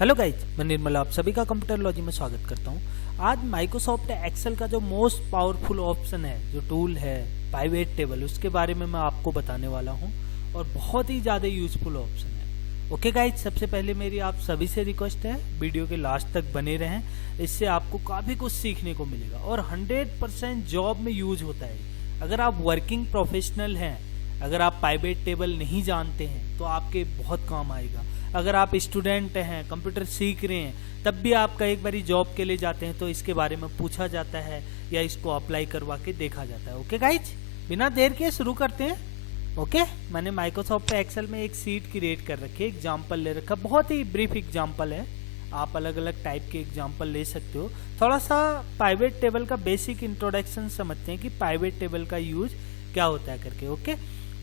Hello guys, मैं निर्मल आप सभी का कंप्यूटर लॉजी में स्वागत करता हूं। आज माइक्रोसॉफ्ट एक्सेल का जो मोस्ट पावरफुल ऑप्शन है, जो टूल है पाइवेट टेबल, उसके बारे में मैं आपको बताने वाला हूं और बहुत ही ज़्यादा यूजफुल ऑप्शन है। ओके गाइज, सबसे पहले मेरी आप सभी से रिक्वेस्ट है, वीडियो के लास्ट तक बने रहें, इससे आपको काफ़ी कुछ सीखने को मिलेगा और 100% जॉब में यूज होता है। अगर आप वर्किंग प्रोफेशनल हैं, अगर आप पाइवेट टेबल नहीं जानते हैं तो आपके बहुत काम आएगा। अगर आप स्टूडेंट हैं, कंप्यूटर सीख रहे हैं, तब भी आप कई बार जॉब के लिए जाते हैं तो इसके बारे में पूछा जाता है या इसको अप्लाई करवा के देखा जाता है। ओके गाइज, बिना देर के शुरू करते हैं। ओके, मैंने माइक्रोसॉफ्ट एक्सेल में एक सीट क्रिएट कर रखी है, एग्जाम्पल ले रखा, बहुत ही ब्रीफ एग्जाम्पल है, आप अलग अलग टाइप के एग्जाम्पल ले सकते हो। थोड़ा सा पाइवेट टेबल का बेसिक इंट्रोडक्शन समझते हैं कि पाइवेट टेबल का यूज क्या होता है करके। ओके,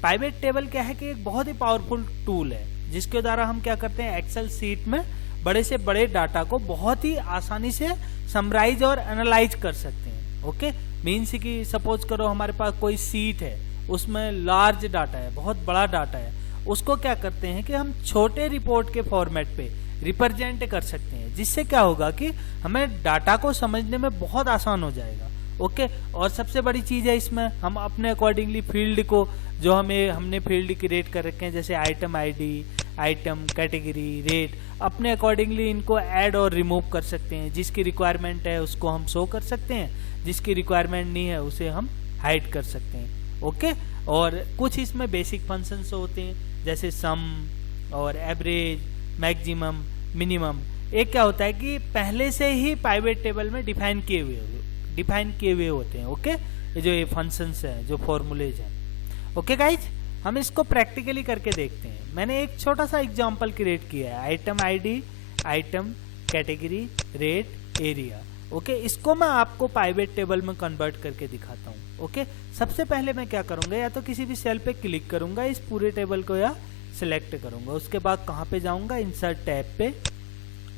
पाइवेट टेबल क्या है कि एक बहुत ही पावरफुल टूल है जिसके द्वारा हम क्या करते हैं, एक्सेल सीट में बड़े से बड़े डाटा को बहुत ही आसानी से समराइज और एनालाइज कर सकते हैं। ओके, मीन्स कि सपोज करो हमारे पास कोई सीट है, उसमें लार्ज डाटा है, बहुत बड़ा डाटा है, उसको क्या करते हैं कि हम छोटे रिपोर्ट के फॉर्मेट पे रिप्रेजेंट कर सकते हैं, जिससे क्या होगा कि हमें डाटा को समझने में बहुत आसान हो जाएगा। ओके, और सबसे बड़ी चीज है इसमें हम अपने अकॉर्डिंगली फील्ड को, जो हमने फील्ड क्रिएट कर रखे हैं, जैसे item ID, item category, rate, अपने अकॉर्डिंगली इनको ऐड और रिमूव कर सकते हैं। जिसकी रिक्वायरमेंट है उसको हम शो कर सकते हैं, जिसकी रिक्वायरमेंट नहीं है उसे हम हाइड कर सकते हैं। ओके, और कुछ इसमें बेसिक फंक्शंस होते हैं जैसे सम और एवरेज, मैक्सिमम, मिनिमम। एक क्या होता है कि पहले से ही पाइवेट टेबल में डिफाइन किए हुए होते हैं। ओके, ये जो ये फंक्शंस हैं, जो फॉर्मूलेज हैं। ओके गाइज, हम इसको प्रैक्टिकली करके देखते हैं। मैंने एक छोटा सा एग्जांपल क्रिएट किया है, item ID, item category, rate, area. Okay, इसको मैं आपको पाइवेट टेबल में कन्वर्ट करके दिखाता हूँ। ओके, सबसे पहले मैं क्या करूंगा, या तो किसी भी सेल पे क्लिक करूंगा, इस पूरे टेबल को या सिलेक्ट करूंगा। उसके बाद कहाँ पे जाऊंगा, इंसर्ट टैब पे,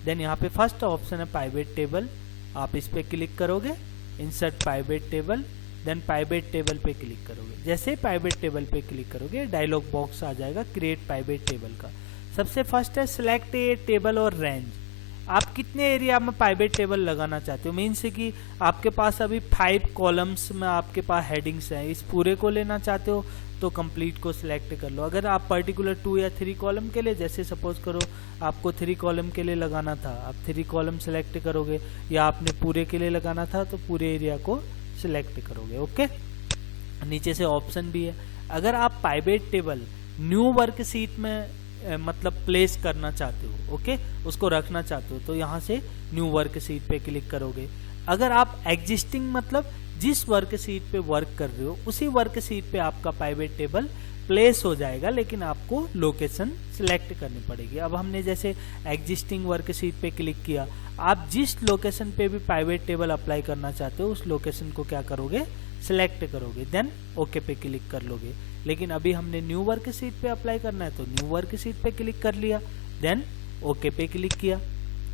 देन यहाँ पे फर्स्ट ऑप्शन है पाइवेट टेबल, आप इस पे क्लिक करोगे, insert pivot table, then pivot table पे क्लिक करोगे। जैसे पाइवेट टेबल पे क्लिक करोगे, डायलॉग बॉक्स आ जाएगा क्रिएट पाइवेट टेबल का। सबसे फर्स्ट है सिलेक्ट ए टेबल और रेंज। आप कितने एरिया में पाइवेट टेबल लगाना चाहते हो, मीन्स कि आपके पास अभी 5 कॉलम्स में आपके पास हेडिंग्स हैं, इस पूरे को लेना चाहते हो तो कंप्लीट को सिलेक्ट कर लो। अगर आप पर्टिकुलर 2 या 3 कॉलम के लिए, जैसे सपोज करो आपको 3 कॉलम के लिए लगाना था, आप 3 कॉलम सिलेक्ट करोगे, या आपने पूरे के लिए लगाना था तो पूरे एरिया को सिलेक्ट करोगे। ओके, नीचे से ऑप्शन भी है। अगर आप पाइवेट टेबल न्यू वर्कशीट में मतलब प्लेस करना चाहते हो, ओके, उसको रखना चाहते हो, तो यहाँ से न्यू वर्कशीट पे क्लिक करोगे। अगर आप एग्जिस्टिंग मतलब जिस वर्कशीट पे वर्क कर रहे हो उसी वर्कशीट पे आपका पाइवेट टेबल प्लेस हो जाएगा, लेकिन आपको लोकेशन सिलेक्ट करनी पड़ेगी। अब हमने जैसे एग्जिस्टिंग वर्कशीट पे क्लिक किया, आप जिस लोकेशन पे भी पाइवेट टेबल अप्लाई करना चाहते हो उस लोकेशन को क्या करोगे, सिलेक्ट करोगे, देन ओके पे क्लिक कर लोगे। लेकिन अभी हमने न्यू वर्कशीट पे अप्लाई करना है तो न्यू वर्कशीट पे क्लिक कर लिया, देन ओके पे क्लिक किया।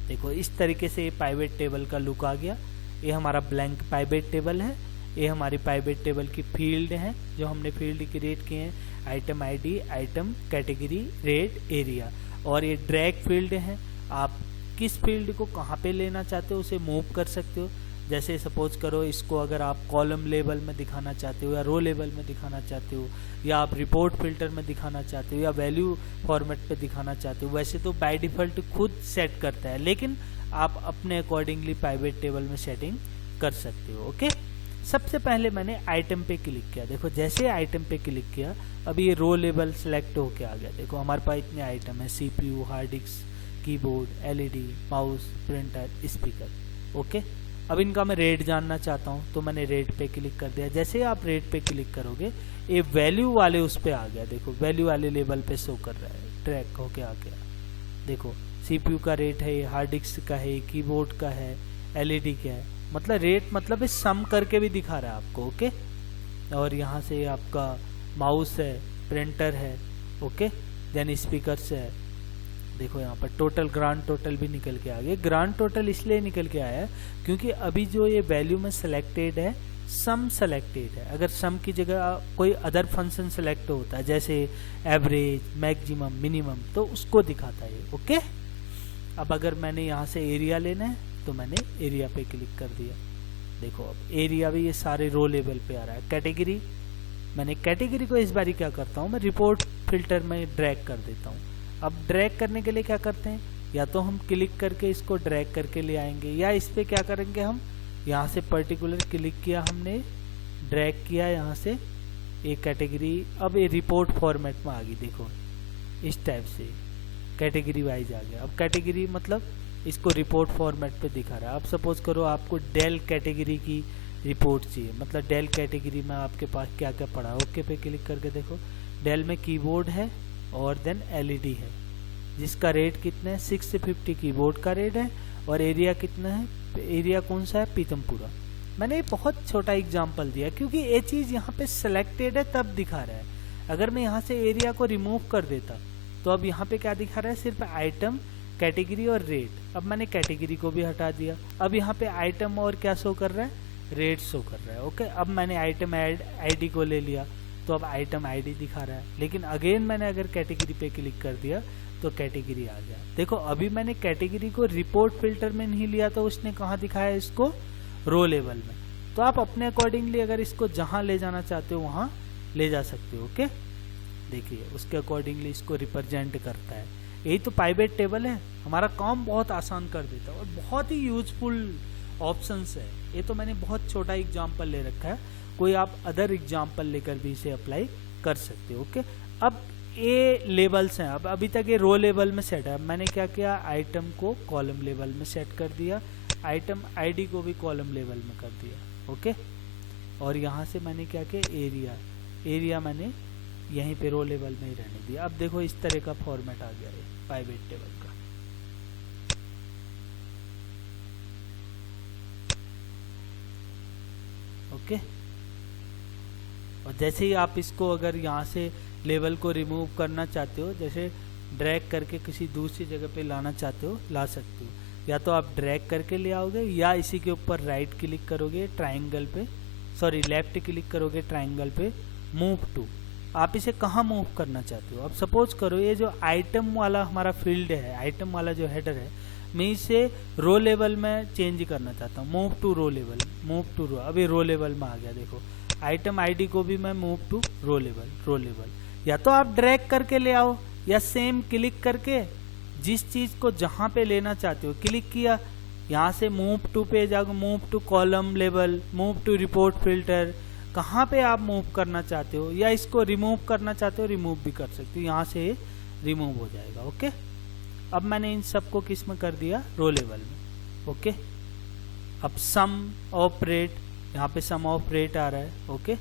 देखो इस तरीके से पाइवेट टेबल का लुक आ गया। ये हमारा ब्लैंक पाइवेट टेबल है, ये हमारी पाइवेट टेबल की फील्ड है, जो हमने फील्ड क्रिएट किए हैं, item ID, item category, rate, area, और ये ड्रैग फील्ड है। आप किस फील्ड को कहाँ पे लेना चाहते हो उसे मूव कर सकते हो। जैसे सपोज करो इसको अगर आप कॉलम लेवल में दिखाना चाहते हो, या रो लेवल में दिखाना चाहते हो, या आप रिपोर्ट फिल्टर में दिखाना चाहते हो, या वैल्यू फॉर्मेट पे दिखाना चाहते हो, वैसे तो बाय डिफॉल्ट खुद सेट करता है, लेकिन आप अपने अकॉर्डिंगली पाइवेट टेबल में सेटिंग कर सकते हो। ओके, सबसे पहले मैंने आइटम पे क्लिक किया। देखो जैसे आइटम पे क्लिक किया, अभी ये रो लेवल सिलेक्ट होके आ गया। देखो हमारे पास इतने आइटम है, CPU, hard disk, keyboard, LED, mouse, printer, speaker. Okay, अब इनका मैं रेट जानना चाहता हूँ तो मैंने रेट पे क्लिक कर दिया। जैसे आप रेट पे क्लिक करोगे ये वैल्यू वाले उस पे आ गया, देखो वैल्यू वाले लेवल पे शो कर रहा है, ट्रैक होके आ गया। देखो CPU का रेट है, हार्ड डिस्क का है, कीबोर्ड का है, LED का है, मतलब रेट मतलब इस सम करके भी दिखा रहा है आपको। ओके, और यहाँ से आपका माउस है, प्रिंटर है, ओके, देन स्पीकर से है। देखो यहाँ पर टोटल, ग्रांड टोटल भी निकल के आ गया। ग्रांड टोटल इसलिए निकल के आया है क्योंकि अभी जो ये वैल्यू में सिलेक्टेड है, सम सेलेक्टेड है। अगर सम की जगह कोई अदर फंक्शन सेलेक्ट होता है जैसे एवरेज, मैक्सिमम, मिनिमम, तो उसको दिखाता है। ओके, अब अगर मैंने यहाँ से एरिया लेना है तो मैंने एरिया पे क्लिक कर दिया। देखो अब एरिया भी ये सारे रो लेवल पे आ रहा है। कैटेगरी, मैंने कैटेगरी को इस बारी क्या करता हूँ, मैं रिपोर्ट फिल्टर में ड्रैग कर देता हूँ। अब ड्रैग करने के लिए क्या करते हैं, या तो हम क्लिक करके इसको ड्रैग करके ले आएंगे, या इस पर क्या करेंगे, हम यहाँ से पर्टिकुलर क्लिक किया, हमने ड्रैग किया यहाँ से एक कैटेगरी। अब ये रिपोर्ट फॉर्मेट में आ गई, देखो इस टाइप से कैटेगरी वाइज आ गया। अब कैटेगरी मतलब इसको रिपोर्ट फॉर्मेट पे दिखा रहा है। अब सपोज करो आपको डेल कैटेगरी की रिपोर्ट चाहिए, मतलब डेल कैटेगरी में आपके पास क्या क्या पड़ा है। ओके पे क्लिक करके देखो, डेल में कीबोर्ड है और देन एलईडी है, जिसका रेट कितना है 650 कीबोर्ड का रेट है, और एरिया कितना है, एरिया कौन सा है, पीतमपुरा। मैंने बहुत छोटा एग्जाम्पल दिया क्योंकि ये चीज़ यहाँ पे सिलेक्टेड है तब दिखा रहा है। अगर मैं यहाँ से एरिया को रिमूव कर देता तो अब यहाँ पे क्या दिखा रहा है, सिर्फ आइटम, कैटेगरी और रेट। अब मैंने कैटेगरी को भी हटा दिया, अब यहाँ पे आइटम और क्या शो कर रहा है, रेट शो कर रहा है। ओके, अब मैंने आइटम आईडी को ले लिया तो अब आइटम आईडी दिखा रहा है। लेकिन अगेन मैंने अगर कैटेगरी पे क्लिक कर दिया तो कैटेगरी आ गया। देखो अभी मैंने कैटेगरी को रिपोर्ट फिल्टर में नहीं लिया तो उसने कहाँ दिखाया, इसको रो लेवल में। तो आप अपने अकॉर्डिंगली अगर इसको जहाँ ले जाना चाहते हो वहाँ ले जा सकते हो। ओके, देखिए उसके अकॉर्डिंगली इसको रिप्रेजेंट करता है। यही तो पाइवेट टेबल है, हमारा काम बहुत आसान कर देता है और बहुत ही यूजफुल ऑप्शंस है। ये तो मैंने बहुत छोटा एग्जांपल ले रखा है, कोई आप अदर एग्जांपल लेकर भी इसे अप्लाई कर सकते हो। ओके, अब ये लेवल्स हैं, अब अभी तक ये रो लेवल में सेट है। अब मैंने क्या किया, आइटम को कॉलम लेवल में सेट कर दिया, आइटम आईडी को भी कॉलम लेवल में कर दिया। ओके, और यहाँ से मैंने क्या किया, एरिया मैंने यहीं पे रो लेवल में ही रहने दिया। अब देखो इस तरह का फॉर्मेट आ गया है पाइवेट टेबल का। ओके, और जैसे ही आप इसको अगर यहाँ से लेवल को रिमूव करना चाहते हो, जैसे ड्रैग करके किसी दूसरी जगह पे लाना चाहते हो, ला सकते हो। या तो आप ड्रैग करके ले आओगे, या इसी के ऊपर राइट क्लिक करोगे ट्राइंगल पे, सॉरी लेफ्ट क्लिक करोगे ट्राइंगल पे, मूव टू। आप इसे कहाँ मूव करना चाहते हो। अब सपोज करो ये जो आइटम वाला हमारा फील्ड है, आइटम वाला जो हेडर है, मैं इसे रो लेवल में चेंज करना चाहता हूँ। Move to row level, move to row, अभी रो लेवल में आ गया। देखो आइटम आईडी को भी मैं मूव टू रो लेवल। या तो आप ड्रैग करके ले आओ, या सेम क्लिक करके जिस चीज़ को जहाँ पे लेना चाहते हो क्लिक किया, यहाँ से मूव टू पे जाओगे, मूव टू कॉलम लेवल, मूव टू रिपोर्ट फिल्टर, कहाँ पे आप मूव करना चाहते हो, या इसको रिमूव करना चाहते हो रिमूव भी कर सकते हो, यहाँ से रिमूव हो जाएगा। ओके, अब मैंने इन सबको किस में कर दिया, रो लेवल में। ओके, अब सम ऑफ रेट, यहाँ पे सम ऑफ रेट आ रहा है। ओके,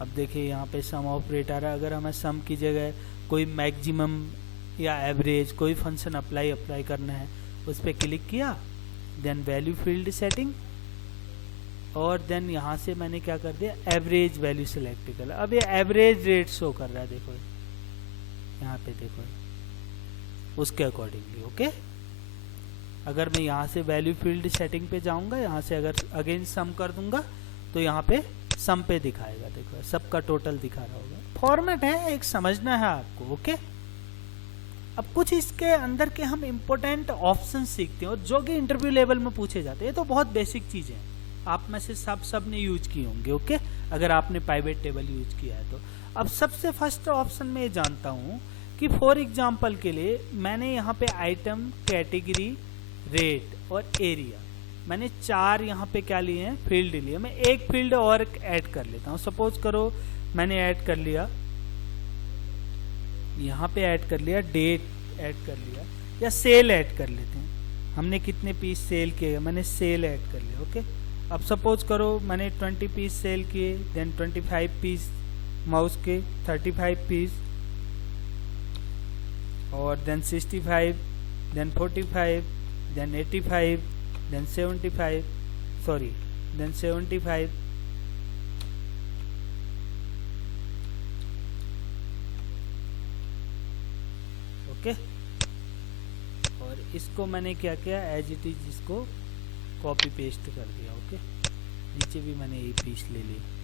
अब देखिए यहाँ पे सम ऑफ रेट आ रहा है। अगर हमें सम की जगह कोई मैक्सिमम या एवरेज कोई फंक्शन अप्लाई करना है, उस पर क्लिक किया, देन वैल्यू फील्ड सेटिंग, और देन यहाँ से मैंने क्या कर दिया, एवरेज वैल्यू सेलेक्ट कर। अब ये एवरेज रेट शो कर रहा है, देखो यहाँ पे देखो उसके अकॉर्डिंगली। ओके, अगर मैं यहाँ से वैल्यू फील्ड सेटिंग पे जाऊंगा, यहाँ से अगर अगेन सम कर दूंगा तो यहाँ पे सम पे दिखाएगा। देखो सबका टोटल दिखा रहा होगा। फॉर्मेट है, एक समझना है आपको। ओके, अब कुछ इसके अंदर के हम इम्पोर्टेंट ऑप्शन सीखते हैं, और जो कि इंटरव्यू लेवल में पूछे जाते हैं। ये तो बहुत बेसिक चीज़ है, आप में से सब ने यूज किए होंगे। ओके, अगर आपने पाइवेट टेबल यूज किया है तो। अब सबसे फर्स्ट ऑप्शन में ये जानता हूँ कि फॉर एग्जांपल के लिए मैंने यहाँ पे आइटम, कैटेगरी, रेट और एरिया, मैंने 4 यहाँ पे क्या लिए हैं, फील्ड लिए। मैं एक फील्ड और ऐड कर लेता हूँ। सपोज करो मैंने ऐड कर लिया, यहाँ पे ऐड कर लिया, डेट ऐड कर लिया, या सेल ऐड कर लेते हैं। हमने कितने पीस सेल किए, मैंने सेल ऐड कर लिया। ओके, अब सपोज करो मैंने 20 पीस सेल किए, देन 25 पीस माउस के, 35 पीस, और then 65, then 45, then 85, then 75, sorry then 75, okay. और इसको मैंने क्या किया, एज इट इज इसको कॉपी पेस्ट कर दिया। ओके, नीचे भी मैंने ये पीस ले लिया।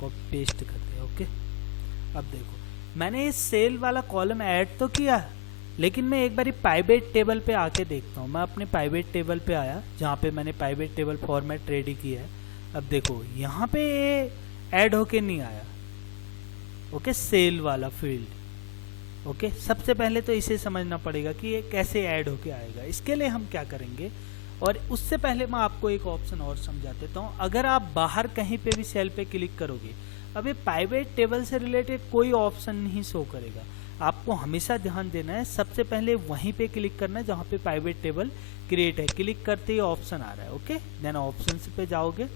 कॉपी पेस्ट कर दिया। ओके, अब देखो मैंने इस सेल वाला कॉलम ऐड तो किया, लेकिन मैं एक बारी पाइवेट टेबल पे आके देखता हूँ। मैं अपने पाइवेट टेबल पे आया जहाँ पे मैंने पाइवेट टेबल फॉर्मेट रेडी किया है। अब देखो यहाँ पे ऐड होके नहीं आया। ओके, सेल वाला फील्ड। ओके, सबसे पहले तो इसे समझना पड़ेगा कि ये कैसे ऐड होके आएगा। इसके लिए हम क्या करेंगे, और उससे पहले मैं आपको एक ऑप्शन और समझा देता हूँ। अगर आप बाहर कहीं पे भी सेल पे क्लिक करोगे, अब ये पाइवेट टेबल से रिलेटेड कोई ऑप्शन नहीं शो करेगा। आपको हमेशा ध्यान देना है, सबसे पहले वहीं पे क्लिक करना है जहाँ पे पाइवेट टेबल क्रिएट है। क्लिक करते ही ऑप्शन आ रहा है। ओके, देन ऑप्शन पे जाओगे,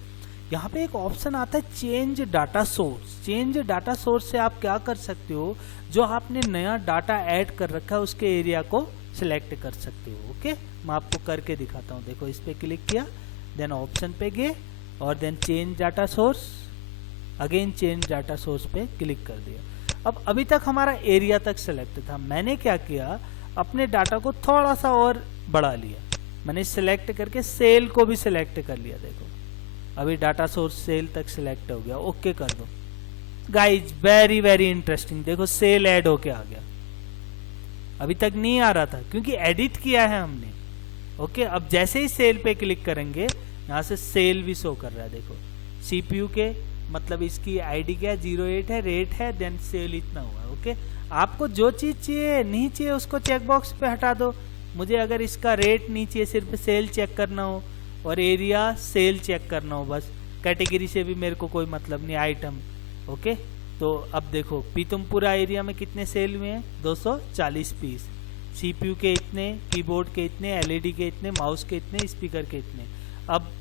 यहाँ पे एक ऑप्शन आता है change data source. Change data source से आप क्या कर सकते हो, जो आपने नया डाटा ऐड कर रखा है उसके एरिया को सिलेक्ट कर सकते हो। ओके, मैं आपको करके दिखाता हूँ। देखो, इस पे क्लिक किया, देन ऑप्शन पे गए और then change data source, again change data source पे क्लिक कर दिया। अब अभी तक हमारा एरिया तक सिलेक्ट था। मैंने क्या किया, अपने डाटा को थोड़ा सा और बढ़ा लिया। मैंने सिलेक्ट करके सेल को भी सिलेक्ट कर लिया। देखो, अभी डाटा सोर्स सेल तक सिलेक्ट हो गया। ओके कर दो गाइज, वेरी वेरी इंटरेस्टिंग। देखो, सेल ऐड होके आ गया। अभी तक नहीं आ रहा था क्योंकि एडिट किया है हमने। ओके, अब जैसे ही सेल पे क्लिक करेंगे, यहाँ से सेल भी शो कर रहा है। देखो, सीपीयू के मतलब इसकी आईडी क्या है, 08 है, रेट है, देन सेल इतना हुआ। ओके, आपको जो चीज चाहिए नहीं चाहिए उसको चेक बॉक्स पे हटा दो। मुझे अगर इसका रेट नहीं चाहिए, सिर्फ सेल चेक करना हो और एरिया सेल चेक करना हो बस। कैटेगरी से भी मेरे को कोई मतलब नहीं, आइटम। ओके, तो अब देखो पीतमपुरा एरिया में कितने सेल हुए हैं, 240 पीस। सीपीयू के इतने, कीबोर्ड के इतने, एलईडी के इतने, माउस के इतने, स्पीकर के इतने। अब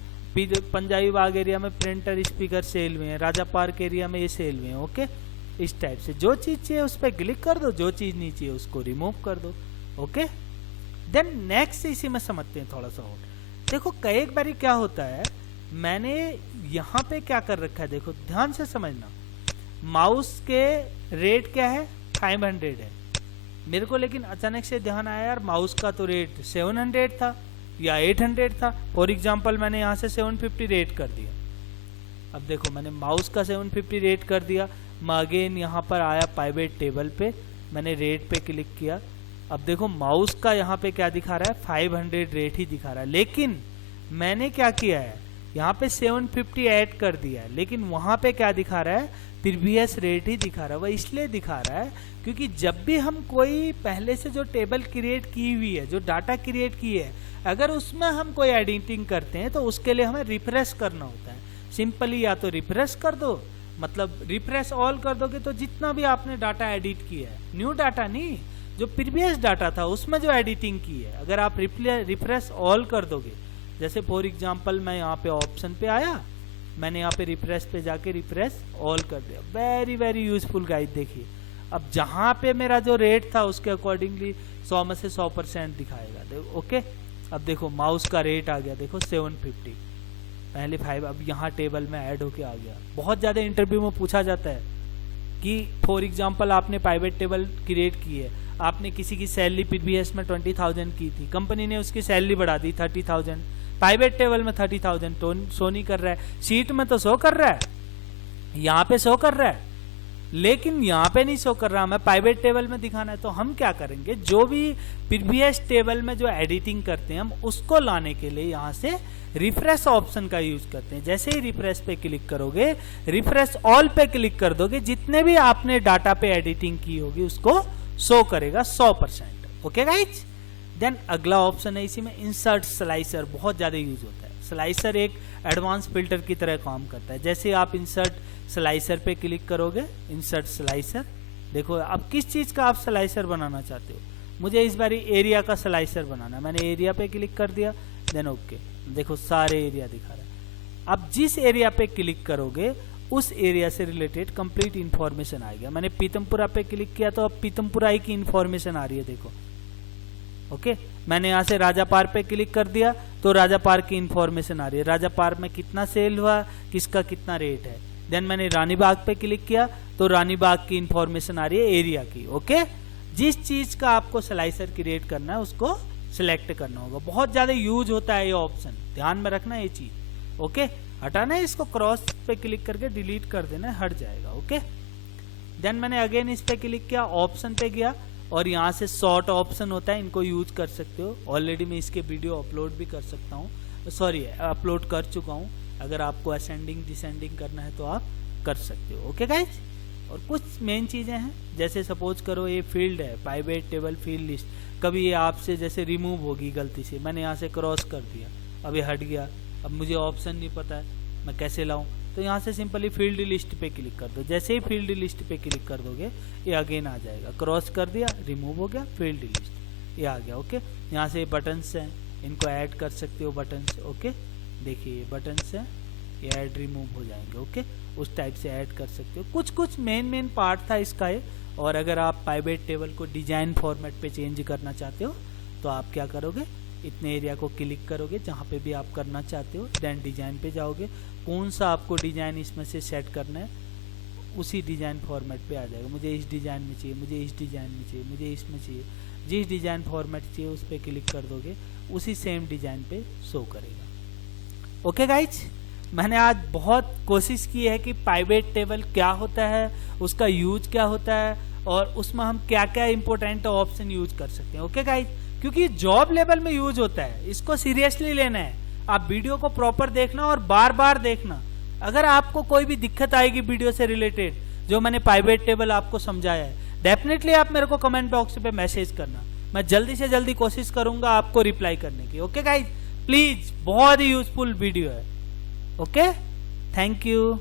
पंजाबी बाग एरिया में प्रिंटर स्पीकर सेल हुए हैं, राजा पार्क एरिया में ये सेल हुए हैं। ओके, इस टाइप से जो चीज चाहिए उस पर क्लिक कर दो, जो चीज नहीं चाहिए उसको रिमूव कर दो। ओके, देन नेक्स्ट इसी में समझते हैं थोड़ा सा और। देखो, कई बारी क्या होता है, मैंने यहाँ पे क्या कर रखा है, देखो ध्यान से समझना। माउस के रेट क्या है, 500 है मेरे को, लेकिन अचानक से ध्यान आया यार माउस का तो रेट 700 था या 800 था। फॉर एग्जांपल मैंने यहाँ से 750 रेट कर दिया। अब देखो, मैंने माउस का 750 रेट कर दिया। मैं अगेन यहाँ पर आया पाइवेट टेबल पे, मैंने रेट पे क्लिक किया। अब देखो, माउस का यहाँ पे क्या दिखा रहा है, 500 रेट ही दिखा रहा है, लेकिन मैंने क्या किया है, यहाँ पे 750 ऐड कर दिया है, लेकिन वहां पे क्या दिखा रहा है, प्रीवियस रेट ही दिखा रहा है। वह इसलिए दिखा रहा है क्योंकि जब भी हम कोई पहले से जो टेबल क्रिएट की हुई है, जो डाटा क्रिएट की है, अगर उसमें हम कोई एडिटिंग करते हैं तो उसके लिए हमें रिफ्रेश करना होता है। सिंपली या तो रिफ्रेश कर दो, मतलब रिफ्रेश ऑल कर दोगे तो जितना भी आपने डाटा एडिट किया है, न्यू डाटा नहीं, जो प्रीवियस डाटा था उसमें जो एडिटिंग की है, अगर आप रिफ्रेश ऑल कर दोगे, जैसे फॉर एग्जांपल मैं यहाँ पे ऑप्शन पे आया, मैंने यहाँ पे रिफ्रेश पे जाके रिफ्रेश ऑल कर दिया। Very very useful guide. देखिए, अब जहाँ पे मेरा जो रेट था उसके अकॉर्डिंगली 100 में से 100% दिखाएगा। ओके, अब देखो माउस का रेट आ गया, देखो 750, पहले 5, अब यहाँ टेबल में ऐड होके आ गया। बहुत ज़्यादा इंटरव्यू में पूछा जाता है कि फॉर एग्जांपल आपने प्राइवेट टेबल क्रिएट की है, आपने किसी की सैलरी प्रीवियस में 20,000 की थी, कंपनी ने उसकी सैलरी बढ़ा दी 30,000, प्राइवेट टेबल में 30,000 तो शो नहीं कर रहा है, शीट में तो शो कर रहा है, यहाँ पे शो कर रहा है, लेकिन यहाँ पे नहीं शो कर रहा, हमें प्राइवेट टेबल में दिखाना है। तो हम क्या करेंगे, जो भी प्रीवियस टेबल में जो एडिटिंग करते हैं हम उसको लाने के लिए यहाँ से रिफ्रेश ऑप्शन का यूज करते हैं। जैसे ही रिफ्रेश पे क्लिक करोगे, रिफ्रेश ऑल पे क्लिक कर दोगे, जितने भी आपने डाटा पे एडिटिंग की होगी उसको शो करेगा 100%। ओके गाइज, देन अगला ऑप्शन है इसी में इंसर्ट स्लाइसर, बहुत ज्यादा यूज होता है। स्लाइसर एक एडवांस फिल्टर की तरह काम करता है। जैसे आप इंसर्ट स्लाइसर पे क्लिक करोगे, इंसर्ट स्लाइसर, देखो अब किस चीज का आप स्लाइसर बनाना चाहते हो। मुझे इस बारी एरिया का स्लाइसर बनाना है, मैंने एरिया पे क्लिक कर दिया, देन ओके, देखो सारे एरिया दिखा रहा है। अब जिस एरिया पे क्लिक करोगे उस एरिया से रिलेटेड कंप्लीट इंफॉर्मेशन आएगा। मैंने पीतमपुरा पे क्लिक किया तो अब पीतमपुरा ही की इंफॉर्मेशन आ रही है, देखो। ओके, मैंने यहाँ से राजा पार्क पे क्लिक कर दिया तो राजा पार्क की इंफॉर्मेशन आ रही है, राजा पार्क में कितना सेल हुआ, किसका कितना रेट है। देन मैंने रानी बाग पे क्लिक किया तो रानी बाग की इंफॉर्मेशन आ रही है एरिया की। ओके, जिस चीज का आपको स्लाइसर क्रिएट करना है उसको सिलेक्ट करना होगा। बहुत ज्यादा यूज होता है ये ऑप्शन, ध्यान में रखना ये चीज। ओके, हटाना है इसको क्रॉस पे क्लिक करके डिलीट कर देना है, हट जाएगा। ओके, देन मैंने अगेन इस पे क्लिक किया, ऑप्शन पे गया और यहाँ से शॉर्ट ऑप्शन होता है, इनको यूज कर सकते हो। ऑलरेडी मैं इसके वीडियो अपलोड भी कर सकता हूँ, सॉरी अपलोड कर चुका हूँ। अगर आपको असेंडिंग डिसेंडिंग करना है तो आप कर सकते हो। ओके गाइज, और कुछ मेन चीजें हैं, जैसे सपोज करो ये फील्ड है, पाइवेट टेबल फील्ड लिस्ट, कभी ये आपसे जैसे रिमूव होगी गलती से, मैंने यहाँ से क्रॉस कर दिया, अब ये हट गया, अब मुझे ऑप्शन नहीं पता है मैं कैसे लाऊं, तो यहाँ से सिंपली फील्ड लिस्ट पे क्लिक कर दो। जैसे ही फील्ड लिस्ट पे क्लिक कर दोगे ये अगेन आ जाएगा, क्रॉस कर दिया, रिमूव हो गया, फील्ड लिस्ट ये आ गया। ओके, यहाँ से बटन्स हैं, इनको ऐड कर सकते हो बटन्स। ओके, देखिए ये बटन्स हैं, ये ऐड रिमूव हो जाएंगे। ओके, उस टाइप से ऐड कर सकते हो। कुछ मेन पार्ट था इसका ये। और अगर आप पाइवेट टेबल को डिजाइन फॉर्मेट पे चेंज करना चाहते हो तो आप क्या करोगे, इतने एरिया को क्लिक करोगे जहाँ पे भी आप करना चाहते हो, देन डिजाइन पे जाओगे, कौन सा आपको डिजाइन इसमें से सेट करना है उसी डिजाइन फॉर्मेट पे आ जाएगा। मुझे इस डिजाइन में चाहिए, मुझे इस डिजाइन में चाहिए, मुझे इसमें चाहिए, जिस डिजाइन फॉर्मेट चाहिए उस पर क्लिक कर दोगे, उसी सेम डिजाइन पे शो करेगा। ओके गाइज, मैंने आज बहुत कोशिश की है कि पाइवेट टेबल क्या होता है, उसका यूज क्या होता है और उसमें हम क्या क्या इंपॉर्टेंट ऑप्शन यूज कर सकते हैं। ओके गाइज, क्योंकि जॉब लेवल में यूज होता है, इसको सीरियसली लेना है। आप वीडियो को प्रॉपर देखना और बार बार देखना। अगर आपको कोई भी दिक्कत आएगी वीडियो से रिलेटेड, जो मैंने पाइवेट टेबल आपको समझाया है, डेफिनेटली आप मेरे को कमेंट बॉक्स पे मैसेज करना, मैं जल्दी से जल्दी कोशिश करूंगा आपको रिप्लाई करने की। ओके गाइज, प्लीज, बहुत ही यूजफुल वीडियो है। Okay, thank you.